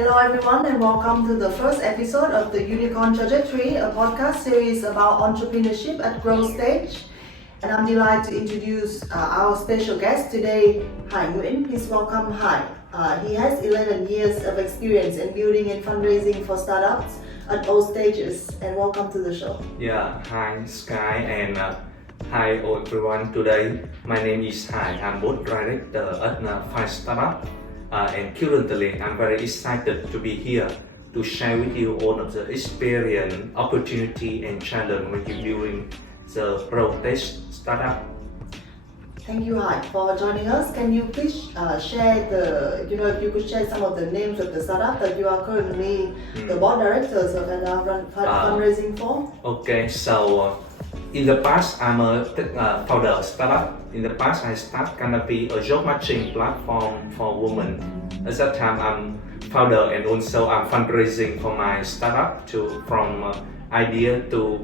Hello everyone and welcome to the first episode of the Unicorn Trajectory, a podcast series about entrepreneurship at growth stage. And I'm delighted to introduce our special guest today, Skye Nguyen. Please welcome Skye. He has 11 years of experience in building and fundraising for startups at all stages. And welcome to the show. Yeah, hi Skye and hi everyone. Today my name is Skye. I'm board director at Five Startup. And currently, I'm very excited to be here to share with you all of the experience, opportunity, and challenge when you're doing the growth stage startup. Thank you, Skye, for joining us. Can you please share if you could share some of the names of the startup that you are currently the board directors of and are fundraising for? Okay, so in the past, I'm a founder startup. In the past, I started Canopy, a job matching platform for women. At that time, I'm founder and also I'm fundraising for my startup from idea to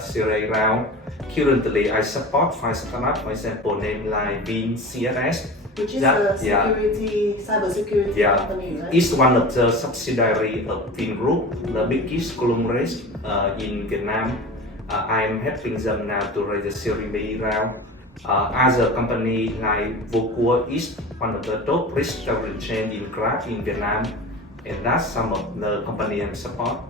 Series round. Currently, I support 5 startups, for example, named like Bean CSS. Which is a cybersecurity company, right? It's one of the subsidiary of Bean Group, the biggest conglomerate in Vietnam. I'm helping them now to raise the Series B round. Other company like Vocua is one of the top restaurant chain in Grab in Vietnam, and that's some of the company I support.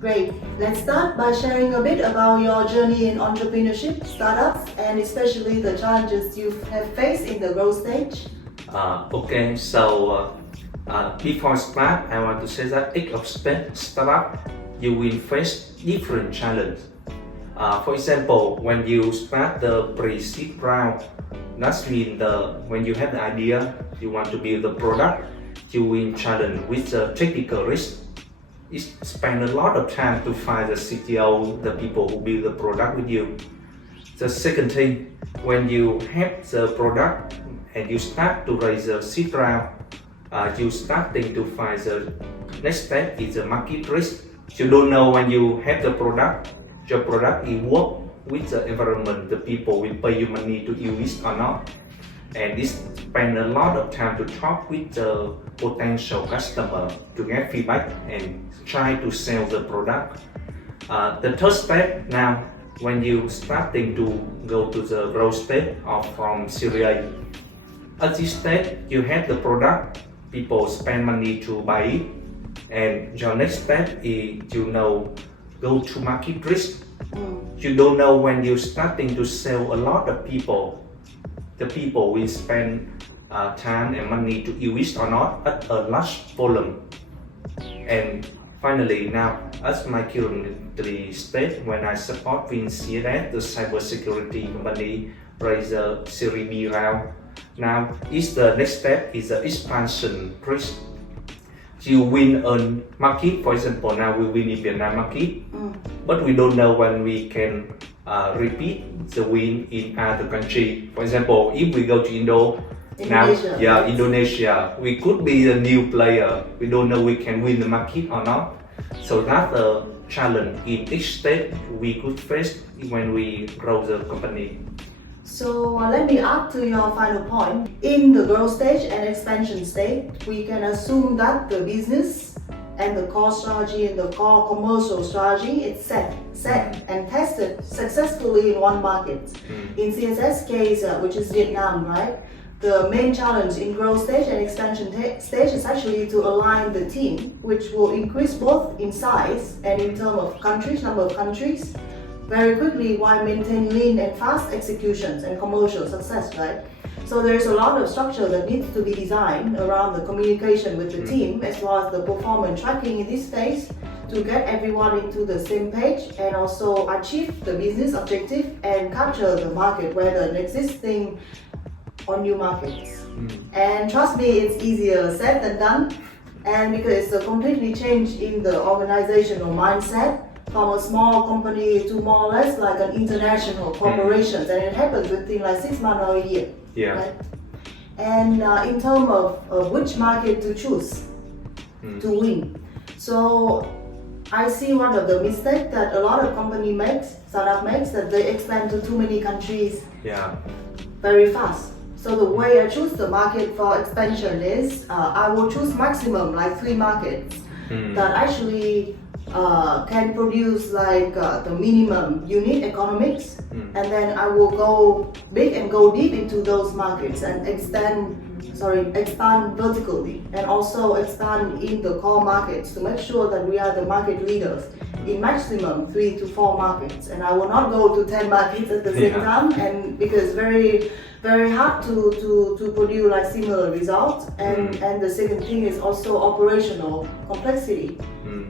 Great. Let's start by sharing a bit about your journey in entrepreneurship, startups, and especially the challenges you have faced in the growth stage. Okay, so before I start, I want to say that each of startup you will face different challenges. For example, when you start the pre-seed round, that means when you have the idea, you want to build the product, you will challenge with the technical risk. You spend a lot of time to find the CTO, the people who build the product with you. The second thing, when you have the product and you start to raise the seed round, you starting to find the next step is the market risk. You don't know when you have the product, your product will work with the environment, the people will pay you money to use it or not. And this spend a lot of time to talk with the potential customer to get feedback and try to sell the product. The third step now, when you starting to go to the growth stage or from Series A, at this stage you have the product, people spend money to buy it, and your next step is go to market risk. You don't know when you're starting to sell a lot of people. The people will spend time and money to use it or not at a large volume. And finally, now as my current state, when I support CSS, the cybersecurity company, raise a Series B round. Now, the next step is the expansion risk. You win a market, for example, now we win in Vietnam market, but we don't know when we can repeat the win in other country. For example, if we go to Indonesia, we could be the new player. We don't know we can win the market or not. So that's a challenge in each stage we could face when we grow the company. So let me add to your final point. In the growth stage and expansion stage, we can assume that the business and the core strategy and the core commercial strategy is set and tested successfully in one market. In CSS case, which is Vietnam, right? The main challenge in growth stage and expansion stage is actually to align the team, which will increase both in size and in terms of countries, number of countries, very quickly while maintaining lean and fast executions and commercial success, right? So there's a lot of structure that needs to be designed around the communication with the team as well as the performance tracking in this phase to get everyone into the same page and also achieve the business objective and capture the market, whether an existing or new markets. And trust me, it's easier said than done, and because it's a completely change in the organizational mindset from a small company to more or less like an international corporation, and it happens within like 6 months or a year. Yeah. Right? And in terms of which market to choose to win, so I see one of the mistakes that a lot of startup makes, that they expand to too many countries very fast. So the way I choose the market for expansion is I will choose maximum like 3 markets that actually can produce like the minimum unit economics, and then I will go big and go deep into those markets and expand vertically and also expand in the core markets to make sure that we are the market leaders in maximum 3 to 4 markets. And I will not go to 10 markets at the same time, and because very hard to produce like similar results, and the second thing is also operational complexity.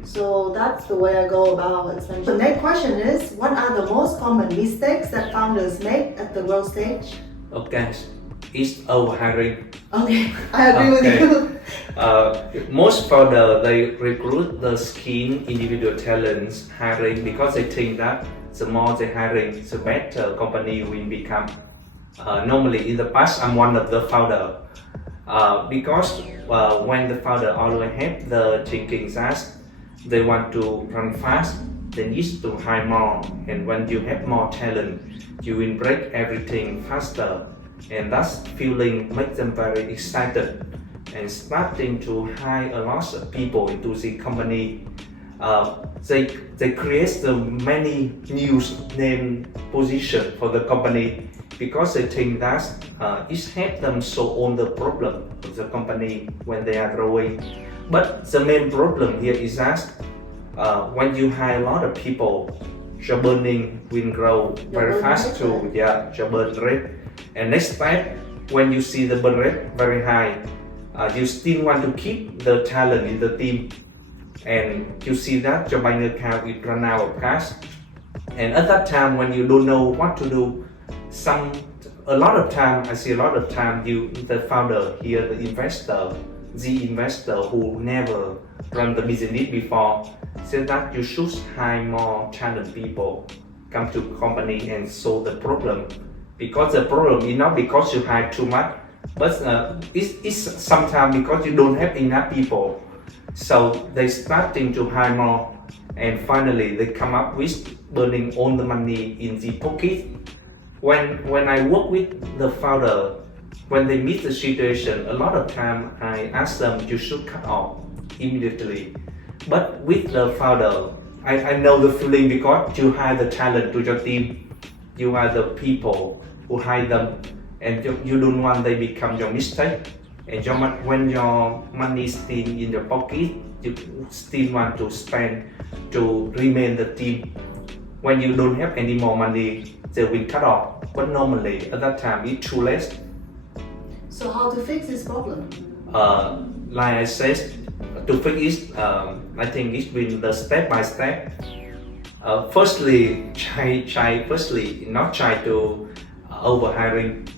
So that's the way I go about expansion. The next question is, what are the most common mistakes that founders make at the growth stage? Okay, it's overhiring. Okay, I agree with you. Most founders, they recruit the skilled individual talents hiring because they think that the more they hiring, the better company will become. Normally in the past, I'm one of the founder because when the founder always have the thinking that they want to run fast, they need to hire more, and when you have more talent, you will break everything faster, and that feeling makes them very excited and starting to hire a lot of people into the company. They create the many new name position for the company because they think that it helps them solve all the problem of the company when they are growing. But the main problem here is that when you hire a lot of people, your burning will grow very fast too. Yeah, your burn rate. And next step, when you see the burn rate very high, you still want to keep the talent in the team, and you see that your bank account will run out of cash. And at that time, when you don't know what to do, I see a lot of time, the founder here, the investor who never run the business before, said that you should hire more talented people, come to company and solve the problem. Because the problem is not because you hire too much, but it's sometimes because you don't have enough people. So they starting to hire more, and finally they come up with burning all the money in the pocket. When I work with the founder, when they meet the situation, a lot of time I ask them, you should cut off immediately. But with the founder, I know the feeling because you hire the talent to your team, you are the people who hire them, and you don't want they become your mistake. And when your money is still in your pocket, you still want to spend to remain the team. When you don't have any more money, they will cut off. But normally at that time it's too late. So how to fix this problem? Like I said, to fix it, I think it's been the step by step. Firstly, not try to overhiring.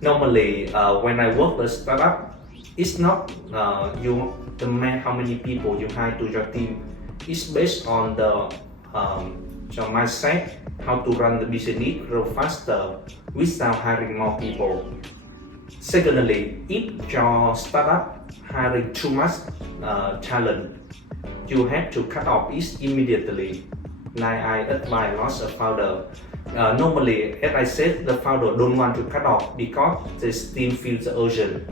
Normally, when I work with startup, it's not how many people you hire to your team. It's based on the your mindset, how to run the business, grow faster without hiring more people. Secondly, if your startup hiring too much talent, you have to cut off it immediately. Like I advise lots of founders. Normally, as I said, the founder don't want to cut off because they still feel the urgent.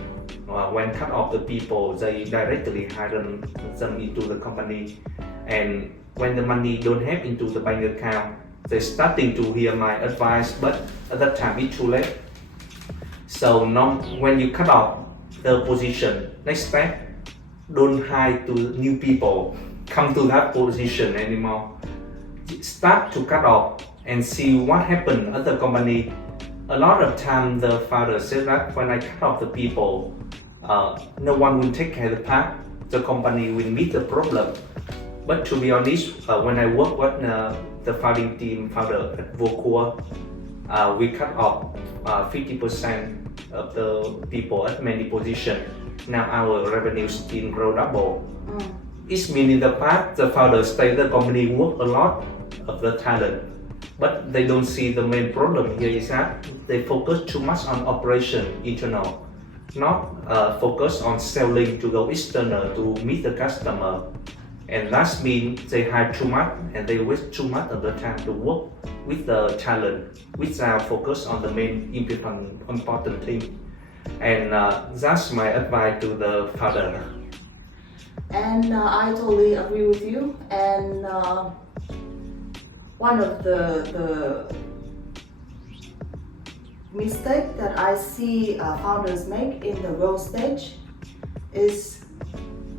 When cut off the people, they directly hire them into the company, and when the money don't have into the bank account, they starting to hear my advice, but at that time it's too late. So when you cut off the position, next step, don't hire to new people come to that position anymore. Start to cut off and see what happened at the company. A lot of time the founder said that when I cut off the people, no one will take care of the part, the company will meet the problem. But to be honest, when I work with the founding team founder at Vocua, we cut off 50% of the people at many positions. Now our revenue still grow double. It means in the past, the founders stay the company work a lot of the talent, but they don't see the main problem here is that they focus too much on operation internal, not focus on selling to go external to meet the customer. And that means they hire too much and they waste too much of the time to work with the talent without focus on the main important thing. And that's my advice to the founder. And I totally agree with you. And one of the mistake that I see founders make in the growth stage is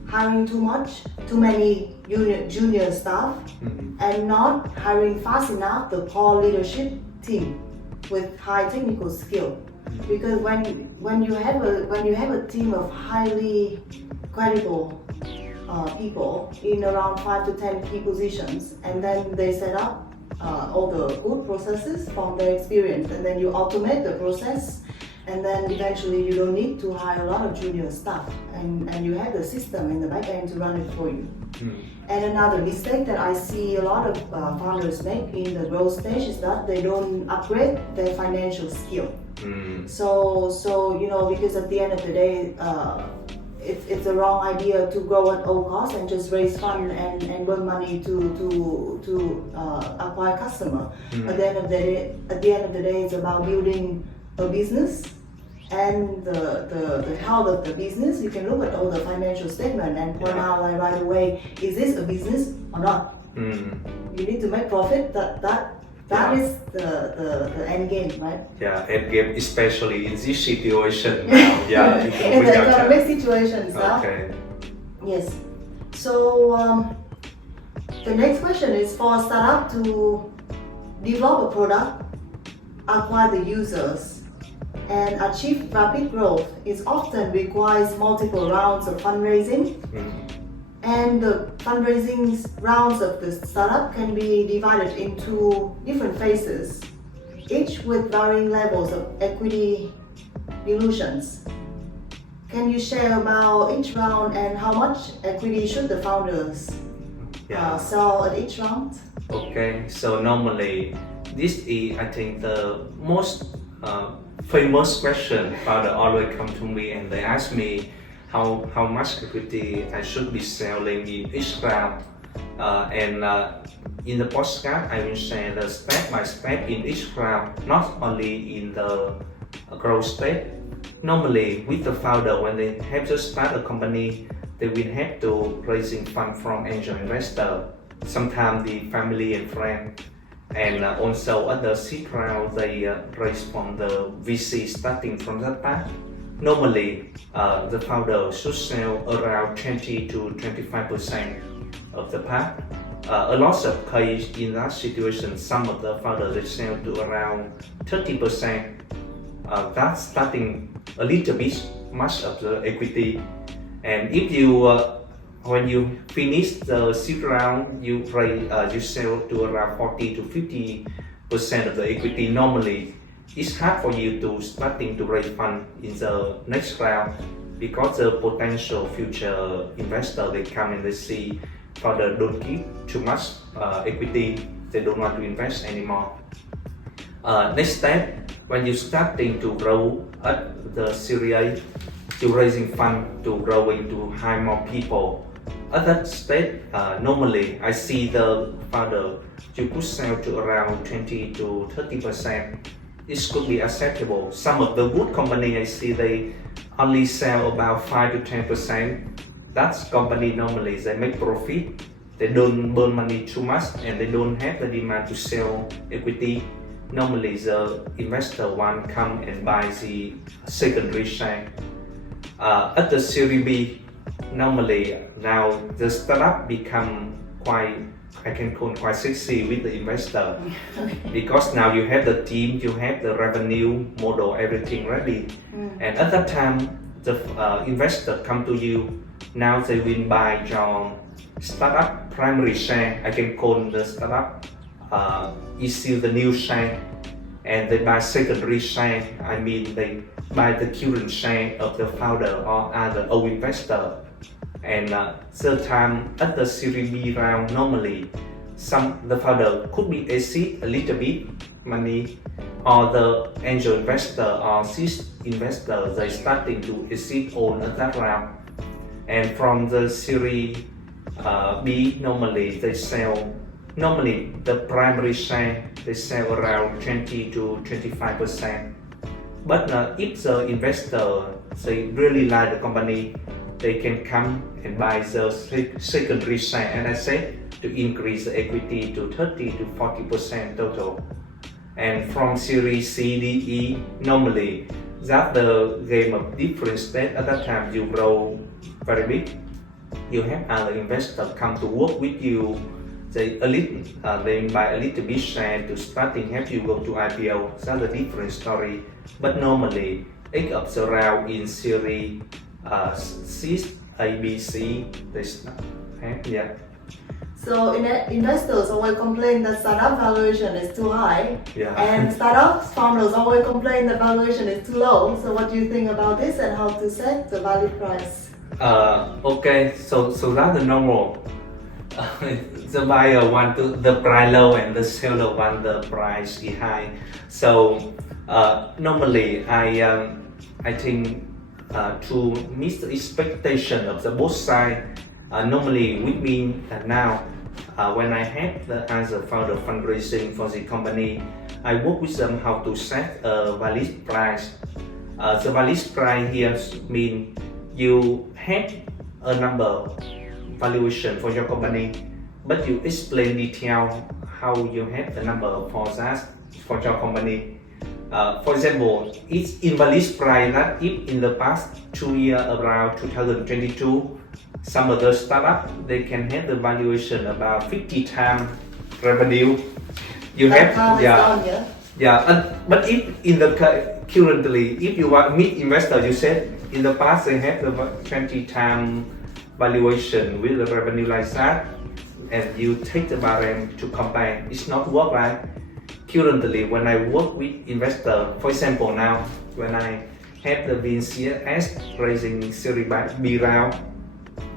hiring too many junior staff, and not hiring fast enough the core leadership team with high technical skill. Because when you have a team of highly credible people in around 5 to 10 key positions, and then they set up all the good processes from their experience, and then you automate the process, and then eventually you don't need to hire a lot of junior staff, and you have the system in the back end to run it for you. And another mistake that I see a lot of founders make in the growth stage is that they don't upgrade their financial skill. So because at the end of the day, it's a wrong idea to grow at all costs and just raise funds and burn money to acquire customer. At the end of the day, it's about building a business and the health of the business. You can look at all the financial statement and point out like right away, is this a business or not? You need to make profit. That is the end game, right? Yeah, end game, especially in this situation now. Yeah, in the economic situations now. Okay. Yes. So the next question is for a startup to develop a product, acquire the users, and achieve rapid growth. It often requires multiple rounds of fundraising. And the fundraising rounds of the startup can be divided into different phases, each with varying levels of equity dilutions. Can you share about each round and how much equity should the founders sell at each round? Okay, so normally this is, I think, the most famous question founder always come to me and they ask me how much equity I should be selling in each round. And in the podcast, I will share the step by step in each round, not only in the growth stage. Normally, with the founder, when they have just start a company, they will have to raising fund from angel investor, sometimes the family and friend, and also at the seed round, they raise from the VC starting from that part. Normally, the founder should sell around 20 to 25% of the part. A lot of case in that situation, some of the founders they sell to around 30%. That's starting a little bit much of the equity. And if you, when you finish the seed round, you sell to around 40 to 50% of the equity. Normally, it's hard for you to starting to raise fund in the next round because the potential future investor they come and they see founder don't give too much equity, they don't want to invest anymore. Next step, when you starting to grow at the Series A, to raising fund to growing to hire more people. At that stage, normally I see the founder you could sell to around 20 to 30%. It could be acceptable. Some of the good company I see they only sell about 5 to 10%. That's company normally they make profit. They don't burn money too much and they don't have the demand to sell equity. Normally the investor want come and buy the secondary share. At the Series B, normally now the startup become quite sexy with the investor because now you have the team, you have the revenue model, everything ready. And at that time, the investor come to you. Now they will buy your startup primary share. I can call the startup issue the new share, and they buy secondary share. I mean they buy the current share of the founder or other old investor. And third time at the Series B round, normally the founder could be exceed a little bit money, or the angel investor or seed investor they starting to exceed on at that round. And from the Series B, normally they sell. Normally the primary share they sell around 20 to 25%. But if the investor they really like the company, they can come and buy the secondary share, and I said to increase the equity to 30 to 40% total. And from Series C, D, E, normally that's the game of different stage. At that time you grow very big, you have other investors come to work with you. They buy a little bit share to starting help you go to IPO. That's a different story. But normally, eight of the round in Series C, A, B, C, they start. Yeah. So investors always complain that startup valuation is too high, Yeah. and startups founders always complain that valuation is too low. So what do you think about this and how to set the value price? Okay, so that's the normal. The buyer want the price low and the seller want the price high. So normally I think to meet the expectation of the both sides. Normally with me now when I have as a founder fundraising for the company, I work with them how to set a valid price. The valid price here means you have a number valuation for your company, but you explain detail how you have the number for that for your company. For example, it's invalid price that if in the past 2 years around 2022, some of the startup they can have the valuation about 50 times revenue. You That have but if in the currently if you want meet investor, you said in the past they have the 20 times valuation with the revenue like that, and you take the barem to compare. It's not work right. Currently, when I work with investor, for example, now when I have the VCS raising Series B round,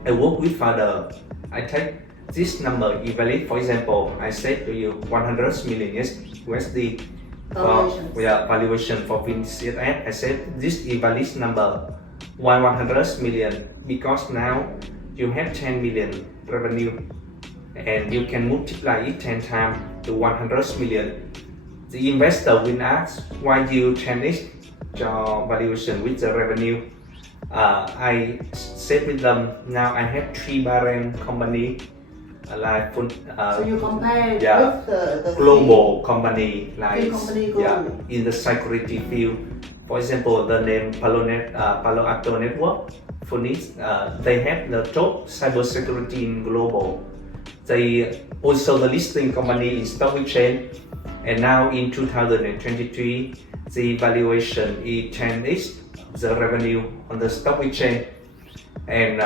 I work with founder. I take this number evaluate. For example, I say to you 100 million USD valuation for VCS. I said this evaluate number. Why 100 million? Because now you have 10 million revenue and you can multiply it 10 times to 100 million. The investor will ask why you change your valuation with the revenue. I said with them, now I have 3 barren company like so you compare with the global company like globally. In the security field. For example, the name Palo Alto Network, Phoenix, they have the top cybersecurity in global. They also the listing company in stock exchange, and now in 2023, the valuation is 10x the revenue on the stock exchange. And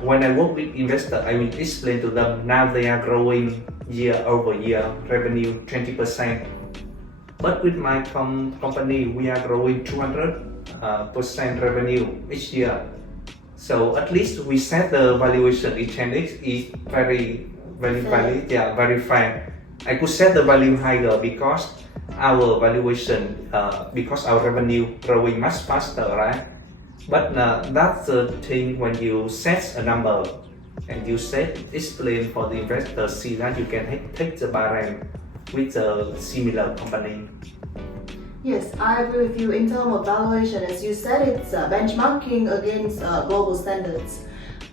when I work with investors, I will explain to them now they are growing year over year revenue 20%. But with my company, we are growing 200% revenue each year. So at least we set the valuation in 10x is very valid, very fair. I could set the value higher because our valuation, because our revenue growing much faster, right? But that's the thing when you set a number and you explain for the investor, see that you can take the barem with a similar company. Yes, I agree with you in terms of valuation. As you said, it's benchmarking against global standards.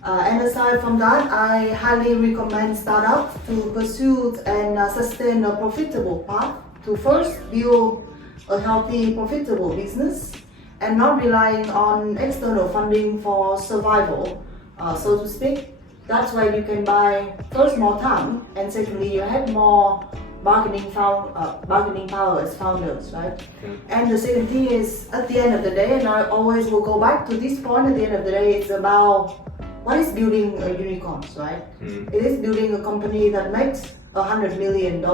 And aside from that, I highly recommend startups to pursue and sustain a profitable path to first build a healthy, profitable business and not relying on external funding for survival, so to speak. That's why you can buy first more time, and secondly, you have more bargaining power as founders, right? And the second thing is, at the end of the day, and I always will go back to this point, at the end of the day, it's about what is building a unicorn, right? It is building a company that makes $100 million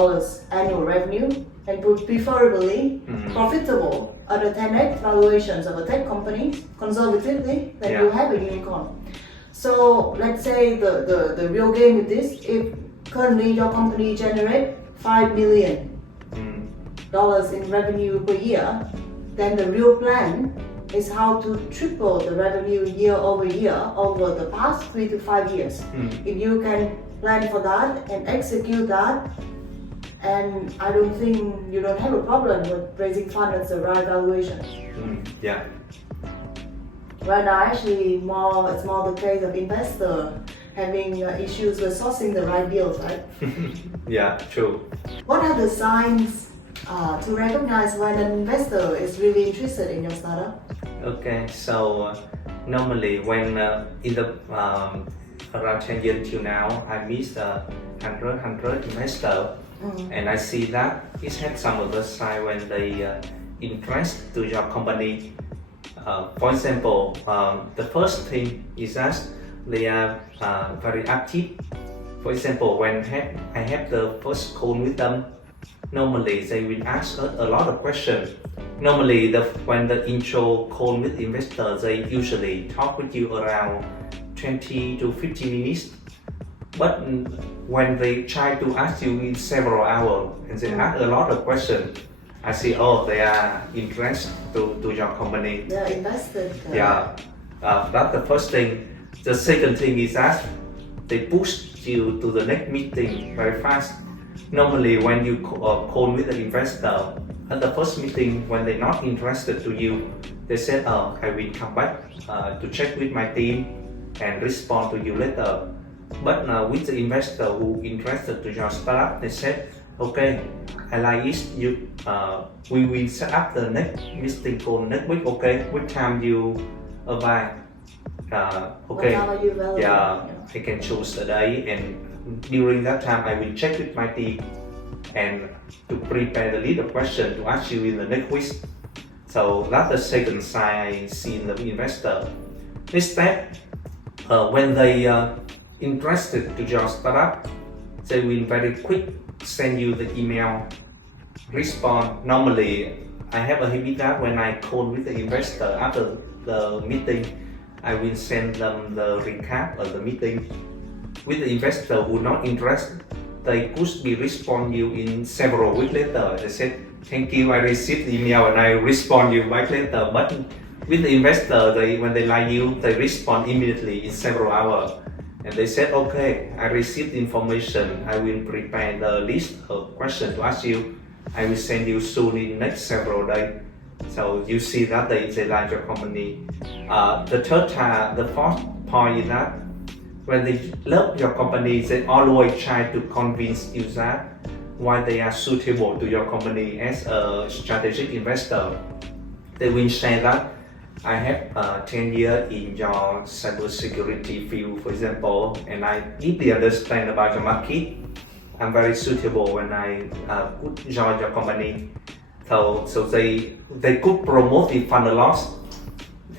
annual revenue and preferably profitable at a 10x valuations of a tech company, conservatively, then you have a unicorn. So let's say the real game with this, if currently your company generates $5 million in revenue per year, then the real plan is how to triple the revenue year over year over the past 3 to 5 years. If you can plan for that and execute that And I don't think you don't have a problem with raising funds at the right valuation. Yeah. Right now, actually, it's more the case of investor having issues with sourcing the right deals, right? Yeah, true. What are the signs to recognize when an investor is really interested in your startup? Okay, so normally when in the around 10 years till now, I meet 100 investor, and I see that it has some of the sign when they interest to your company. For example, the first thing is that they are very active. For example, when I have the first call with them, normally they will ask a lot of questions. Normally, when the intro call with investors, they usually talk with you around 20 to 50 minutes. But when they try to ask you in several hours and they ask a lot of questions, I see, they are interested to your company. They are invested. Yeah, that's the first thing. The second thing is that they push you to the next meeting very fast. Normally, when you call with the investor, at the first meeting, when they're not interested to you, they said, I will come back to check with my team and respond to you later. But with the investor who interested to your startup, they said, okay, I like it. We will set up the next meeting call next week. Okay, what time you buy? Okay, What time are you available? yeah, I can choose a day, and during that time, I will check with my team and to prepare the list of questions to ask you in the next week. So that's the second sign I see in the investor. Next step, when they interested to your startup, they will very quick send you the email respond. Normally, I have a habit that when I call with the investor after the meeting, I will send them the recap of the meeting. With the investor who not interested, they could be respond you in several weeks later. They said, thank you, I received the email and I respond you back later. But with the investor, when they like you, they respond immediately in several hours. And they said, okay, I received the information. I will prepare the list of questions to ask you. I will send you soon in next several days. So you see that they like your company. The fourth point is that when they love your company, they always try to convince you that why they are suitable to your company as a strategic investor. They will say that I have 10 years in your cybersecurity field, for example, and I deeply understand about your market. I'm very suitable when I could join your company. So they could promote the fund a lot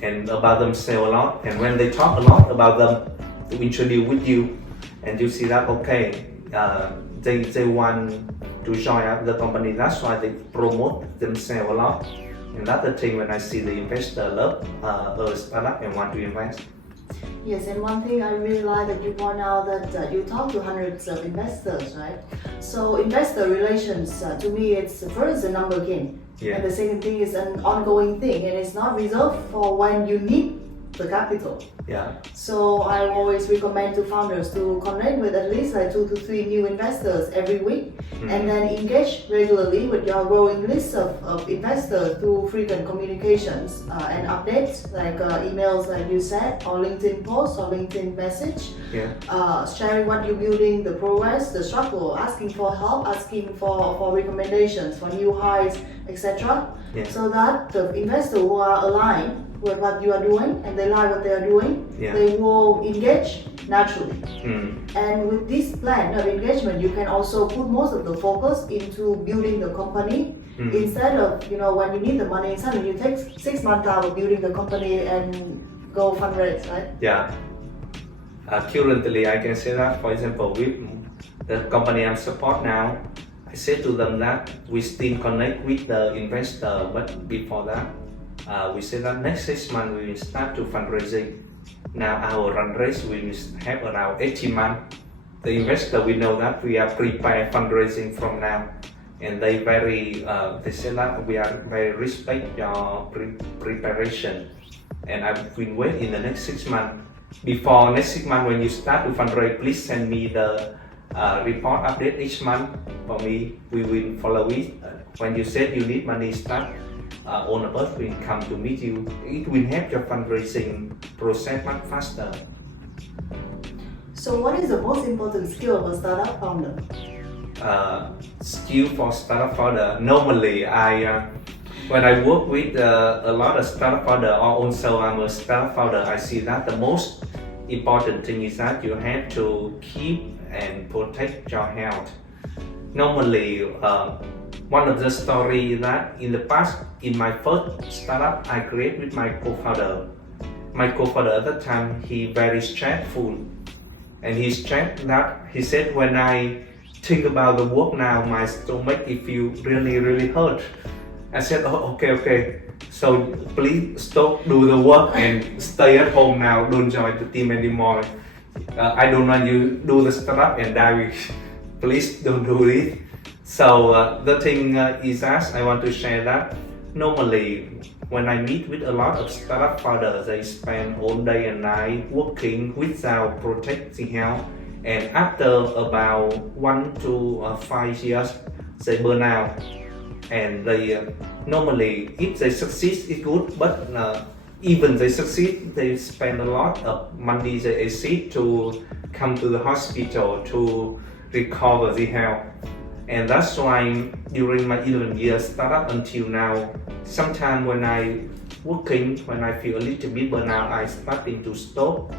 and about themselves a lot. And when they talk a lot about them, to introduce with you, and you see that okay, they want to join the company. That's why they promote themselves a lot. And that's the thing when I see the investor love a startup and want to invest. Yes, and one thing I really like that you point out that you talk to hundreds of investors, right? So investor relations, to me, it's first a number game. Yeah. And the second thing is an ongoing thing, and it's not reserved for when you need the capital. Yeah. So I always recommend to founders to connect with at least like 2 to 3 new investors every week, and then engage regularly with your growing list of investors through frequent communications and updates like emails like you said, or LinkedIn posts or LinkedIn message. Yeah. Sharing what you're building, the progress, the struggle, asking for help, asking for recommendations for new hires, etc. Yeah. So that the investors who are aligned with what you are doing and they like what they are doing, Yeah. they will engage naturally. Mm. And with this plan of engagement, you can also put most of the focus into building the company instead of, when you need the money, suddenly you take 6 months out of building the company and go fundraise, right? Yeah. Currently, I can say that, for example, with the company I'm support now, I say to them that we still connect with the investor, but before that, we say that next 6 months we will start to fundraising. Now our run rate will have around 18 months. The investor will know that we are prepared fundraising from now, and they say that we are very respect your preparation, and I will wait in the next 6 months. Before next 6 months when you start to fundraise, please send me the report update each month. For me, we will follow it. When you said you need money start, on a bus will come to meet you. It will help your fundraising process much faster. So what is the most important skill of a startup founder? Skill for startup founder. Normally, when I work with a lot of startup founder, or also I'm a startup founder, I see that the most important thing is that you have to keep and protect your health. Normally, one of the story that in the past, in my first startup I created with my co-founder. My co-founder at that time, he very stressful, and he stressed that he said, when I think about the work now, my stomach it feel really hurt. I said, oh, okay. So please stop do the work and stay at home now. Don't join the team anymore. I don't want you do the startup and die. Please don't do it. So the thing is that I want to share that normally when I meet with a lot of startup founders, they spend all day and night working without protecting health, and after about 1 to 5 years, they burn out. And they normally, if they succeed, it's good, but even they succeed, they spend a lot of money they exceed to come to the hospital to recover the health. And that's why during my 11 years startup until now, sometimes when I when I feel a little bit burnout, I starting to stop.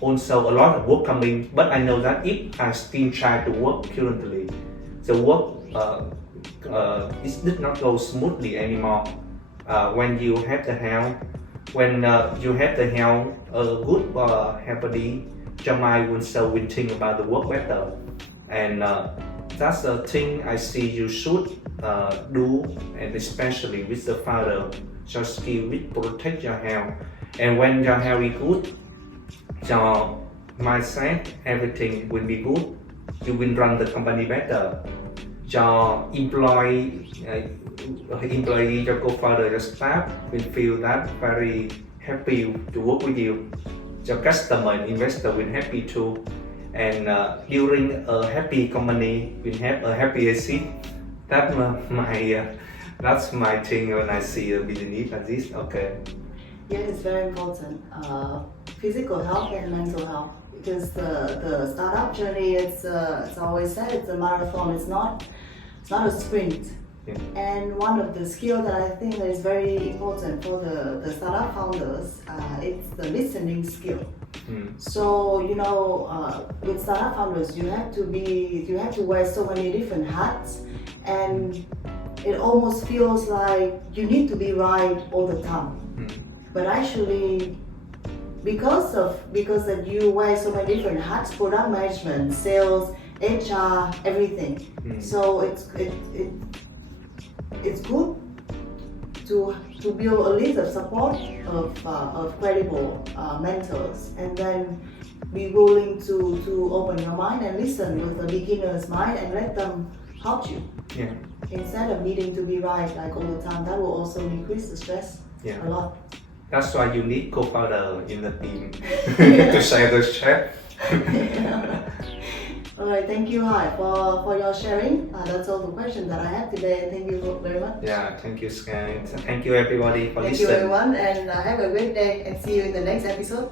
Also a lot of work coming, but I know that if I still try to work currently, the work it did not go smoothly anymore. When you have the health, good happily, your mind will think about the work better. And that's the thing I see you should do, and especially with the founder, your skill will protect your health. And when your health is good, your mindset, everything will be good. You will run the company better. Your employee, your co-founder, your staff will feel that very happy to work with you. Your customer and investor will happy too. And during a happy company, we have a happy exit. That's my thing when I see a business like this. Okay. Yeah, it's very important. Physical health and mental health, because the startup journey, it's always said it's a marathon. It's not a sprint. Yeah. And one of the skills that I think that is very important for the startup founders, it's the listening skill. So with startup founders, you have to wear so many different hats, and it almost feels like you need to be right all the time. But actually, because that you wear so many different hats, product management, sales, HR, everything. So it's good to build a list of support of credible mentors, and then be willing to open your mind and listen with a beginner's mind and let them help you. Yeah. Instead of needing to be right like all the time, that will also decrease the stress a lot. That's why you need co-founder in the team to share the stress. Alright, thank you, Hai, for your sharing. That's all the questions that I have today. Thank you very much. Yeah, thank you, Skye. Thank you, everybody, for Thank listening. you, everyone, and have a great day, and see you in the next episode.